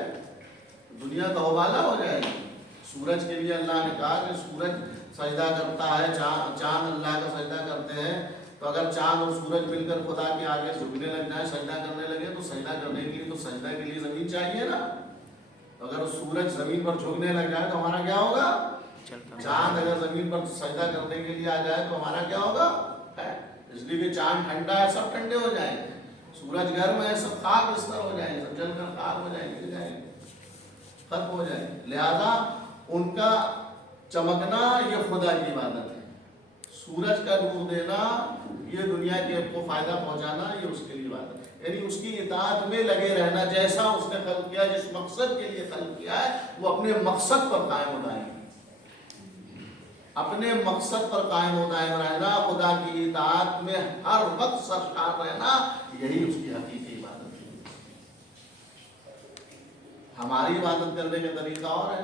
दुनिया तौबाला हो जाएगी। सूरज के लिए अल्लाह ने कहा कि सूरज सजदा करता है, चांद अल्लाह का सजदा करते हैं, तो अगर चांद और सूरज मिलकर खुदा के आगे झुकने लग जाए, सजदा करने लगे, तो सजदा करने के लिए तो सजदा के लिए जमीन चाहिए ना। तो अगर सूरज जमीन पर झुकने लग जाए तो हमारा क्या होगा? चांद अगर जमीन पर सजदा करने के लिए आ जाए तो हमारा क्या होगा? इसलिए कि चांद ठंडा है, सब ठंडे हो जाएंगे, सूरज गर्म है, सब खाक बिस्तर हो जाएंगे, सब जलकर खाक हो जाएंगे, खत्म हो जाएंगे। लिहाजा उनका चमकना ये खुदा की इबादत है। सूरज का नूर देना, ये दुनिया के को फायदा पहुंचाना, ये उसके लिए इबादत है। यानी उसकी इताअत में लगे रहना, जैसा उसने खल्क किया, जिस मकसद के लिए खल्क किया है, वो अपने मकसद पर कायम हो जाएंगे। अपने मकसद पर कायम हो दायम रहना, खुदा की इताअत में हर वक्त सरशार रहना, यही उसकी हकीकी इबादत है। हमारी इबादत करने का तरीका और है।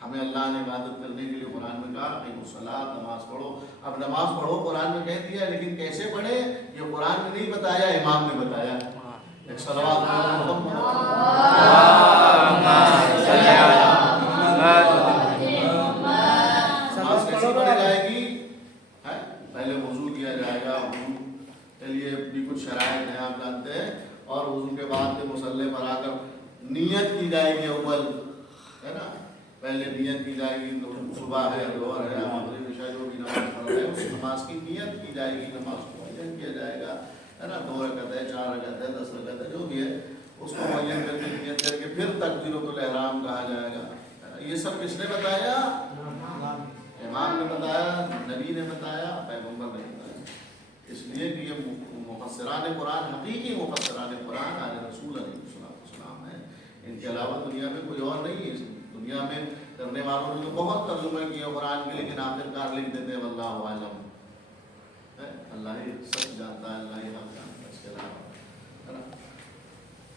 हमें अल्लाह ने इबादत करने के लिए कुरान में कहा कि सलात, नमाज पढ़ो। अब नमाज पढ़ो कुरान में कह दिया, लेकिन कैसे पढ़े ये कुरान में नहीं बताया, इमाम ने बताया। एक सलावत कैसे पढ़ी जाएगी? पहले वुजू किया जाएगा, वुजू के लिए भी कुछ शराइत हैं आप जानते हैं, और वुजू के बाद मुसल्ले पर आकर नियत की जाएगी अव्वल, है ना। पहले नियत की जाएगी, सुबह है, जोहर है, मगरिब इशा जो भी नमाज पढ़ रहे हैं उस नमाज की नियत की जाएगी, नमाज को मुअय्यन किया जाएगा, है ना। 2 रकात है, 4 रकात है, 10 रकात है, जो भी है उसको मुअय्यन करके नियत करके फिर तकबीरतुल इहराम कहा जाएगा। ये सब किसने बताया? इमाम ने बताया, नबी ने बताया, पैगंबर ने बताया। इसलिए कि ये मुफस्सिरान कुरान, हकीकी मुफस्सिरान कुरान आज रसूल अलैहिस्सलाम है, इनके अलावा दुनिया में कोई और नहीं है। दुनिया में करने वालों ने तो बहुत तर्जुमे किए कुरान के, लेकिन आखिरकार लिख देते हैं वल्लाहु आलम, अल्लाह ही सच जानता है, अल्लाह ही हक जानता है, इसके अलावा, है ना।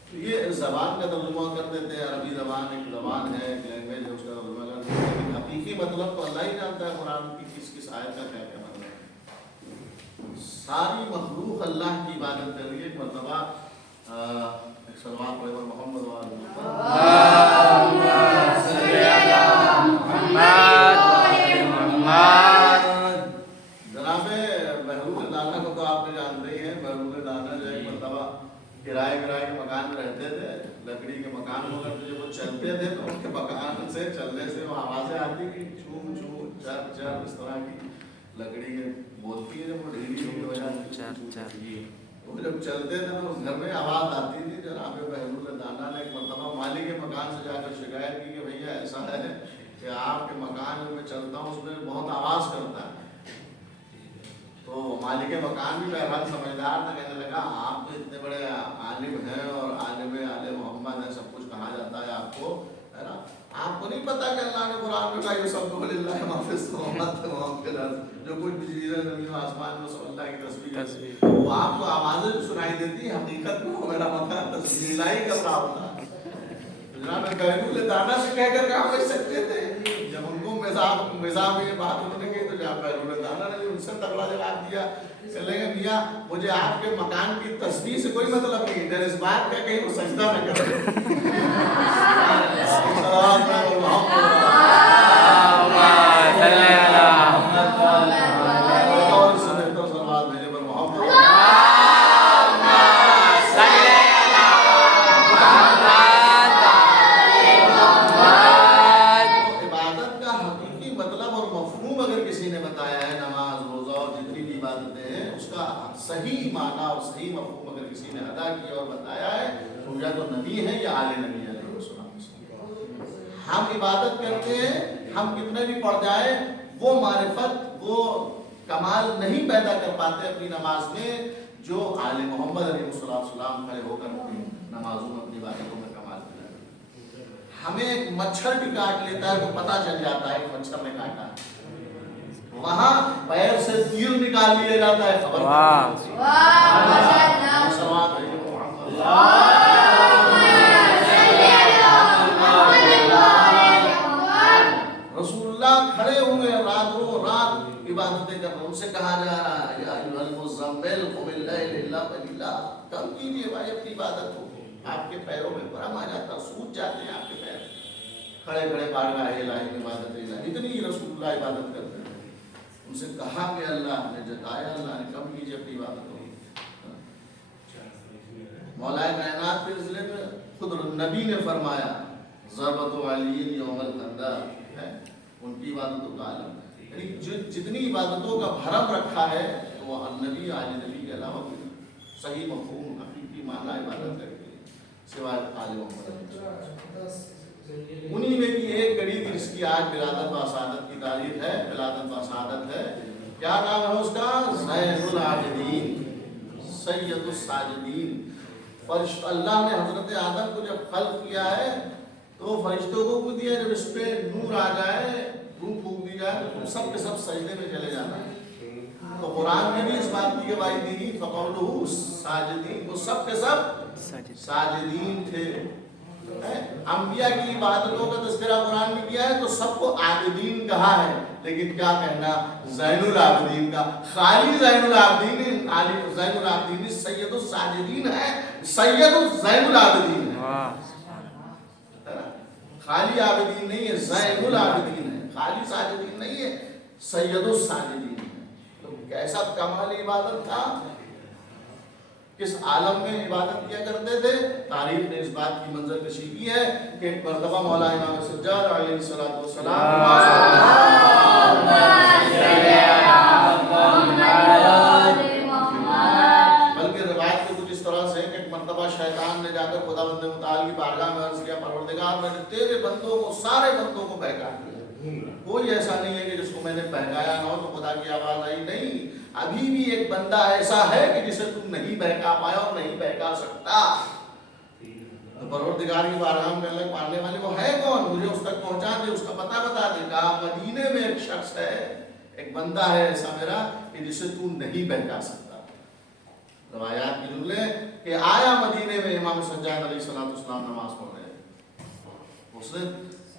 तो ये ज़बान का तर्जुमा कर देते हैं, अरबी ज़बान एक ज़बान है, एक लैंग्वेज है, उसका तर्जुमा कर देते हैं, लेकिन हकीकी मतलब तो अल्लाह ही जानता है कुरान की किस आयत का क्या क्या मतलब है। सारी मखलूक अल्लाह की इबादत कर रही है। एक मरतबा सल्लल्लाहु अलैहि मोहम्मद जनाबे महरूल दाना को तो आपने जानते ही हैं। महरूल दाना जो एक मरतबा किराए के मकान में रहते थे, लकड़ी के मकान में, तो जब वो चलते थे तो उनके मकान से चलने से वो आवाज़ें आती कि छू छू चर चर, इस तरह की लकड़ी के बोलती है, जब वो ढीली की वजह से वो जब चलते थे तो घर में आवाज़ आती थी। जनाब महरूल दाना ने एक मरतबा मालिक के मकान से जाकर शिकायत की कि भैया ऐसा है कि आपके मकान में मैं चलता हूँ, उसमें बहुत आवाज़ करता है। तो मालिक मकान भी बहरहाल समझदार था, कहने लगा आप तो इतने बड़े आलिम हैं और आले मोहम्मद है, सब कुछ कहा जाता है आपको, है ना। आपको नहीं पता कि अल्लाह ने कुरान में कहा सबको लिल्लाहि मा फिस समावाति व मा फिल अर्ज़, जो कुछ भी चीज़ें ज़मीन और आसमान में सब अल्लाह की तस्बीह, वो आपको आवाज़ें सुनाई देती है, हकीकत में वो मेरा मकान तस्बीह इलाही कर रहा होता। जनाब महरूल दाना से कहकर काम कर सकते थे। जब उनको मिजाज में बात उन्होंने कही तो जनाब महरूल दाना ने उनसे तगड़ा जवाब दिया, चलेंगे मियाँ मुझे आपके मकान की तस्बीह से कोई मतलब नहीं, डर इस बात का कहीं वो सजदा न करे। सही माना और सही मफहूम अगर किसी ने अदा किया और बताया है तो या तो नबी है या आले नबी है। हम इबादत करते हैं, हम कितने भी पढ़ जाए, वो मारिफत, वो कमाल नहीं पैदा कर पाते अपनी नमाज में जो आले मोहम्मद अलैहिस्सलाम खड़े होकर अपनी नमाजों में अपनी इबादतों में कमाल कर। हमें एक मच्छर भी काट लेता है तो पता चल जाता है कि मच्छर ने काटा, वहां पैर से तीर निकाल लिया जाता है, खबर रसूलुल्लाह खड़े होंगे रातों रात इबादतें कर रहे, उनसे कहा जा रहा है या अय्युहल मुज़म्मिल क़ुम अल-लैल इल्ला क़लीला, कम कीजिए भाई अपनी इबादत को, आपके पैरों में भरम आ जाता, सूज जाते हैं आपके पैर, खड़े खड़े बारगाह इलाही इबादत इलाही, इतनी रसूलुल्लाह इबादत करते हैं। उनसे कहा कि अल्लाह ने जताया, अल्लाह ने कम कीजिए अपनी इबादत को। मौलाए कायनात के सिलसिले में खुद नबी ने फरमाया ज़रबतु अलीन यौमल खंदक है, उनकी इबादतों का आलम, यानी जितनी इबादतों का भरम रखा है तो वह नबी आले नबी के अलावा सही मफ़हूम हकीकी माना इबादत करके सिवाय आले मोहम्मद। उन्हीं में की एक कड़ी थी जिसकी आज विलादत व सादत की तारीख है, विलादत व सादत है, क्या नाम है उसका? ज़ैनुल आबिदीन, सैयदुस साजिदीन। फरिश्ता अल्लाह ने हजरत आदम को जब खल्क किया है तो फरिश्तों को दिया, जब इस पे नूर आ जाए, रूह फूंक दी जाए तो तुम सब के सब सजदे में चले जाना है। तो कुरान में भी इस बात की गवाही दी, फ़क़ौलुहु साजिदीन, वो सब के सब साजिदीन थे। अंबिया की इबादतों का तज़किरा कुरान में किया है तो सबको आबिदीन कहा है, लेकिन क्या कहना ज़ैनुल आबिदीन का, खाली ज़ैनुल आबिदीन, आली ज़ैनुल आबिदीन सैयदुस साजिदीन है, सैयदुस ज़ैनुल आबिदीन है, खाली आबिदीन नहीं है, ज़ैनुल आबिदीन है, खाली साजिदीन नहीं है, सैयदुस साजिदीन है। तो कैसा कमाल इबादत था, किस आलम में इबादत किया करते थे। तारीफ ने इस बात की मंजर कशी की है कि एक मरतबा मौला इमाम सज्जाद अलैहिस्सलातु वस्सलाम, बल्कि रिवायत में कुछ इस तरह से कि एक मरतबा शैतान ने जाकर खुदावंद मुताल की बारगाह में अर्ज किया, परवरदिगार मैंने तेरे बंदों को, सारे बंदों को बहका दिया, कोई ऐसा नहीं है कि जिसको मैंने बहकाया ना हो। तो खुदा की आवाज आई, नहीं, अभी भी एक बंदा ऐसा है कि जिसे तुम नहीं बहका पाया और नहीं बहका सकता। तो परवरदिगार की बारगाह में अलग मारने वाले वो है कौन, मुझे उस तक पहुंचा दे, उसका पता बता दे। कहा मदीने में एक शख्स है, एक बंदा है ऐसा मेरा कि जिसे तू नहीं बहका सकता। रवायात में जुमले कि आया मदीने में इमाम सज्जाद अलैहिस्सलाम नमाज पढ़ रहे, उसने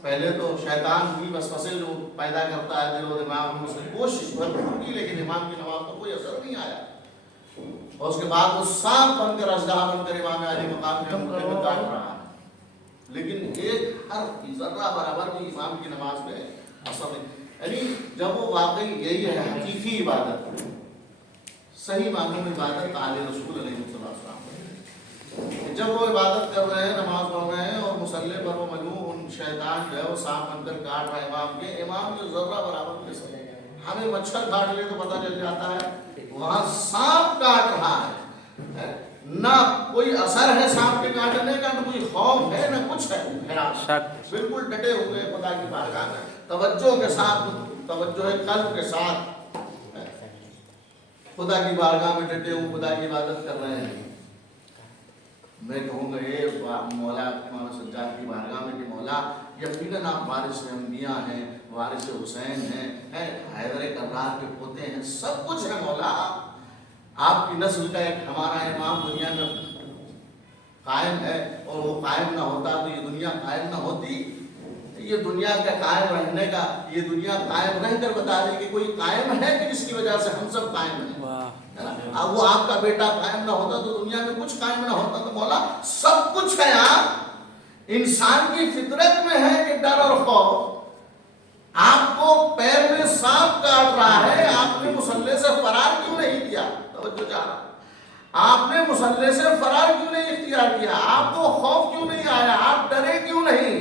पहले तो शैतान की वसवसे जो पैदा करता है दिल और दिमाग में, उसने कोशिश भरपूर की, लेकिन इमाम की नमाज पर कोई असर नहीं आया। और उसके बाद वो सांप बनकर, अजदहा बनकर इमाम आली मकाम के मुंह में काट रहा है, लेकिन एक हर जर्रा बराबर भी इमाम की नमाज में असर नहीं। यानी जब वो वाकई यही है हकीकी इबादत, सही मानों में इबादत आले रसूल अलैहिस्सलाम, जब वो इबादत कर रहे हैं, नमाज पढ़ रहे हैं और मुसल्ले पर वो मलून शैतान जो है वो सांप बनकर काट रहा है इमाम के, इमाम जो जर्रा बराबर ले सके, हमें मच्छर काट ले तो पता चल जाता है, वहां सांप काट रहा है, ना कोई असर है सांप के काटने का, ना कोई खौफ है, ना कुछ है, बिल्कुल डटे हुए खुदा की बारगाह में, तवज्जो के साथ, तवज्जो कल्ब के साथ खुदा की बारगाह में डटे हुए खुदा की इबादत कर रहे हैं। मैं कहूँगा ये मौला इमाम सज्जाद की बारगाह में कि मौला यकीनन आप वारिस अंबिया हैं, वारिस हुसैन हैं, हैदर कर्रार के पोते हैं, सब कुछ है मौला, आपकी नस्ल का एक हमारा इमाम दुनिया में कायम है, और वो कायम ना होता तो ये दुनिया कायम ना होती। ये दुनिया का कायम रहने का, ये दुनिया कायम रहकर बता रही कि कोई कायम है कि जिसकी वजह से हम सब कायम हैं। अब वो आपका बेटा कायम ना होता तो दुनिया में कुछ कायम ना होता। तो मौला सब कुछ है, आप इंसान की फितरत में है कि डर और खौफ। आपको पैर में सांप काट रहा है, आपने मुसल्ले से फरार क्यों नहीं किया? तवज्जो चाह, आपने मुसल्ले से फरार क्यों नहीं इख्तियार किया? आपको खौफ क्यों नहीं आया? आप डरे क्यों नहीं?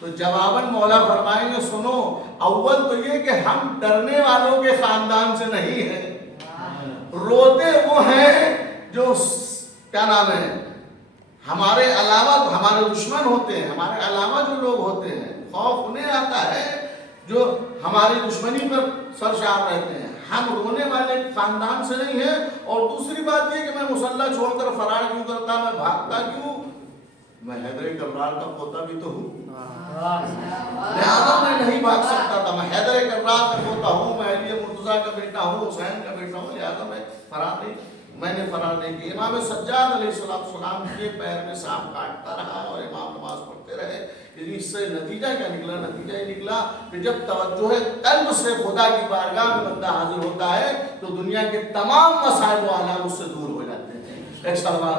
तो जवाबन मौला फरमाएंगे, सुनो, अव्वल तो ये कि हम डरने वालों के खानदान से नहीं है, रोते वो हैं जो क्या नाम है हमारे अलावा हमारे दुश्मन होते हैं, हमारे अलावा जो लोग होते हैं, खौफ उन्हें आता है जो हमारी दुश्मनी पर सरशार रहते हैं। हम रोने वाले खानदान से नहीं है। और दूसरी बात ये कि मैं मुसल्ला छोड़कर फरार क्यों करता, मैं भागता क्यों? मैं हैदर कर्रार का पोता भी तो हूँ, लिहाजा मैं नहीं भाग सकता था। मैं हैदर कर्रार का पोता हूँ, मैं अली मुर्तजा का बेटा हूँ, हुसैन का बेटा हूँ, लिहाजा मैंने फरार नहीं की। इमाम सज्जाद अलैहिस्सलाम के पैर में सांप काटता रहा और इमाम नमाज पढ़ते रहे। लेकिन इससे नतीजा क्या निकला? नतीजा ये निकला कि जब तवज्जो कल्ब से खुदा की बारगाह में बंदा हाजिर होता है तो दुनिया के तमाम मसाइल व आलाम उससे दूर हो जाते हैं। एक सलवात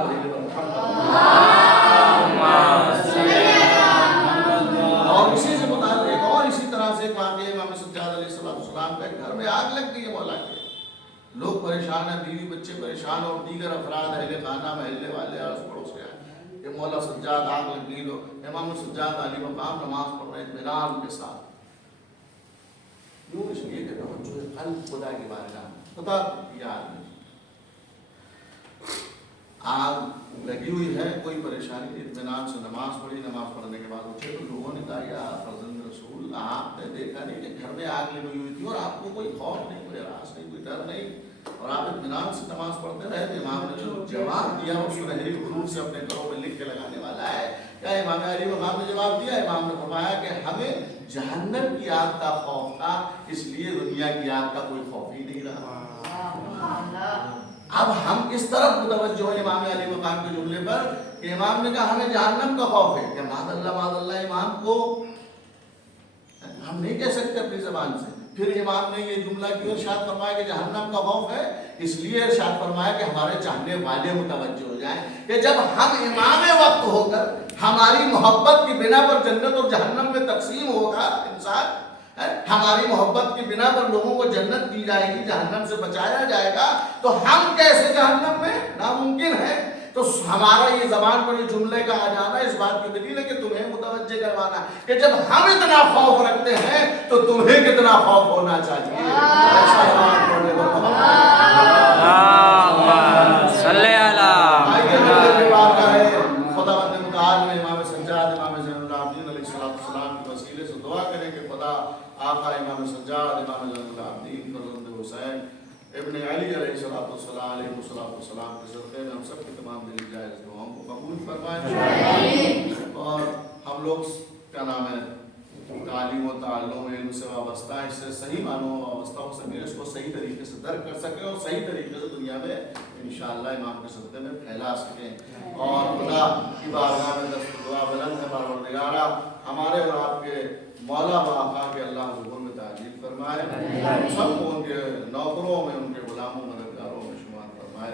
और इसी से मुताबिक और इसी तरह से वाक़या इमाम सज्जाद अलैहिस्सलाम के घर में आग लग गई है। मौला के लोग परेशान हैं, बीवी बच्चे परेशान और दीगर अफराद अहले खाना महल्ले वाले आस पड़ोस के आए कि मौला सज्जाद आग लग गई। लोग इमाम सज्जाद अली मकाम नमाज पढ़ रहे इत्मीनान के साथ, यूं इसलिए कि तवज्जो कल्ब खुदा की बारगाह में, खुदा याद नहीं, आग लगी हुई है, कोई परेशानी नहीं, इत्मीनान से नमाज पढ़ी। नमाज पढ़ने के बाद उठे तो लोगों ने कहा या फर्जंद रसूल, आपने देखा नहीं कि घर में आग लगी हुई थी और आपको कोई खौफ नहीं, कोई हरास नहीं, कोई डर नहीं और आप इत्मीनान से नमाज पढ़ते रहे? तो इमाम ने जो जवाब दिया वो सुनहरी हुरूफ से अपने घरों में लिख के लगाने वाला है। क्या इमाम अली मकाम ने जवाब दिया? इमाम ने फरमाया कि हमें जहन्नम की आग का खौफ था, इसलिए दुनिया की आग का कोई खौफ ही नहीं रहा। अब हम इस तरफ मुतवज्जो हैं इमाम अली मकाम के जुमले पर कि इमाम ने कहा हमें जहन्नम का खौफ है। क्या मादअल्लाह इमाम को हम नहीं कह सकते अपनी ज़बान से। फिर इमाम ने ये जुमला क्यों इरशाद फरमाया कि जहन्नम का खौफ है? इसलिए इरशाद फरमाया कि हमारे चाहने वाले मुतवज्जो हो जाएं कि जब हम इमाम वक्त होकर हमारी मोहब्बत की बिना पर जन्नत और जहन्नम में तकसीम होगा इंसान, हमारी मोहब्बत की बिना पर लोगों को जन्नत दी जाएगी, जहन्नम से बचाया जाएगा, तो हम कैसे जहन्नम में? नामुमकिन है। तो हमारा ये जबान पर ये जुमले का आ जाना इस बात की दलील है कि तुम्हें मुतवज्जे करवाना कि जब हम इतना खौफ रखते हैं तो तुम्हें कितना खौफ होना चाहिए। खुदावंद मुताल में इमाम सज्जाद इमाम ज़ैनुल आबिदीन अलैहिस्सलाम के वसीले से दुआ करें कि खुदा आका इमाम सज्जाद इमाम ज़ैनुल आबिदीन फर्जंद हुसैन इब्न अली अलैहिस्सलाम के सदक़े में हम सब की तमाम दिल जायज़ दुआओं को कबूल फरमाएं। और हम लोग क्या नाम है तालीम व ताल्लुम इल्म से वाबस्ता है, इससे सही मानों वाबस्ता हो सके, इसको सही तरीके से दर्क कर सकें और सही तरीके से दुनिया में इंशाअल्लाह इमाम के सदक़े में फैला सकें। और खुदा की बारगाह में दस्त दुआ बुलंद है, परवरदिगारा हमारे और आपके मौला व आका के अल्लाह हुज़ूर में ताजील फरमाए, सबको उनके नौकरों में उनके गुलामों मददगारों में शुमार फरमाए।